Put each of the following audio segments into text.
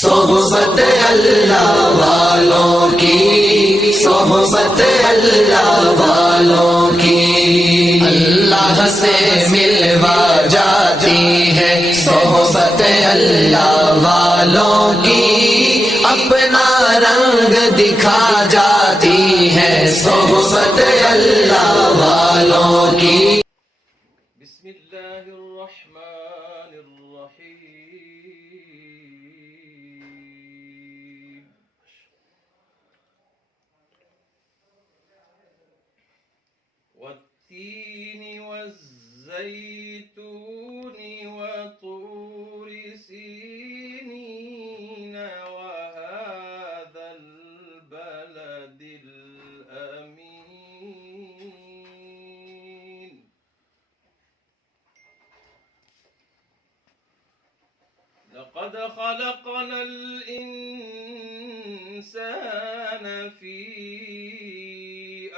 सोहबत अल्लाह वालों की, सोहबत अल्लाह वालों की अल्लाह से मिलवा जाती है। सोहबत अल्लाह वालों की अपना रंग दिखा जाती है। सोहबत अल्लाह वालों की। बिस्मिल्लाहिर्रहमानिर्रहीम। वत्तीन वज़्ज़ैतून वतूर सीनीन वहाज़ल बलदिल अमीन। लक़द ख़लक़नल इंसान फ़ी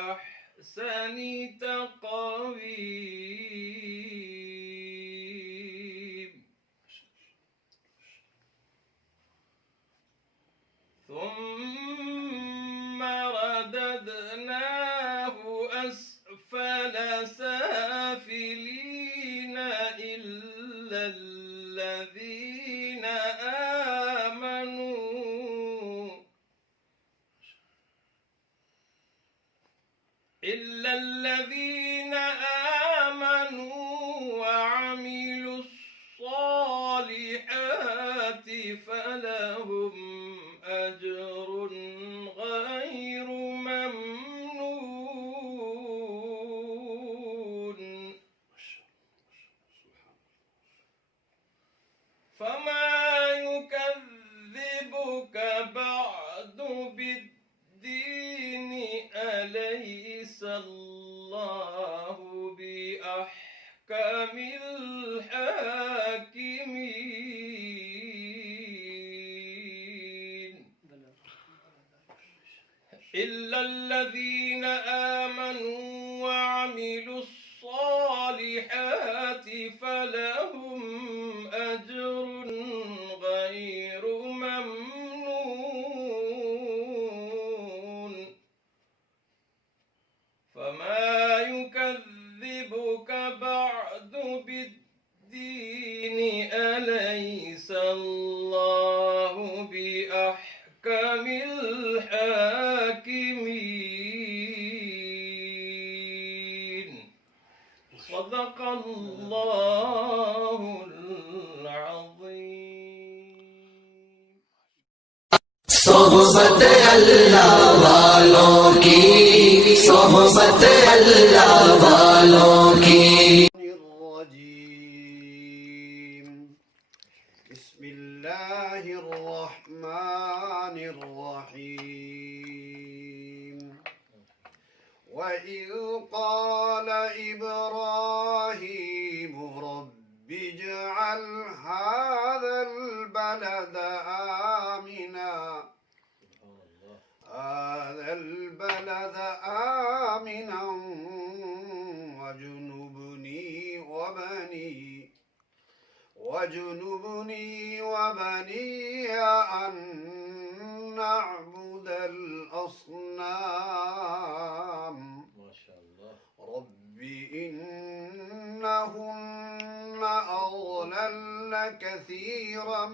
अहसनि तक़वीम। ثم رددناه أسفل سافلين إلا الذين آمنوا وعملوا الصالحات فلهم أجر غير ممنون. فما يكذبك بعد بالدين أليس الله بأحكم الحاكمين. إلا الذين آمنوا وعملوا الصالحات فلهم أجر غير ممنون. فما يكذبك بعد بالدين أليس الله بأحكم الحاكمين. صدق الله العظيم. सोहबत अल्लाह वालों की, सोहबत अल्लाह वालों की। بسم الله الرحمن الرحيم. وإذ قال إبراهيم رب اجعل هذا البلد آمنا وجنبني وبني أن نعبد الأصنام. ما شاء الله. رب إنهن أضللن كثيرا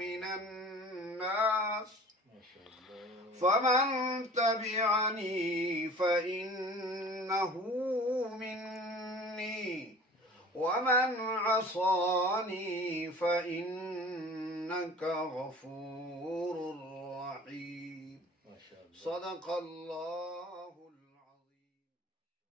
من الناس فمن تبعني فإنه مني ومن عصاني فإنك غفور رحيم. صدق الله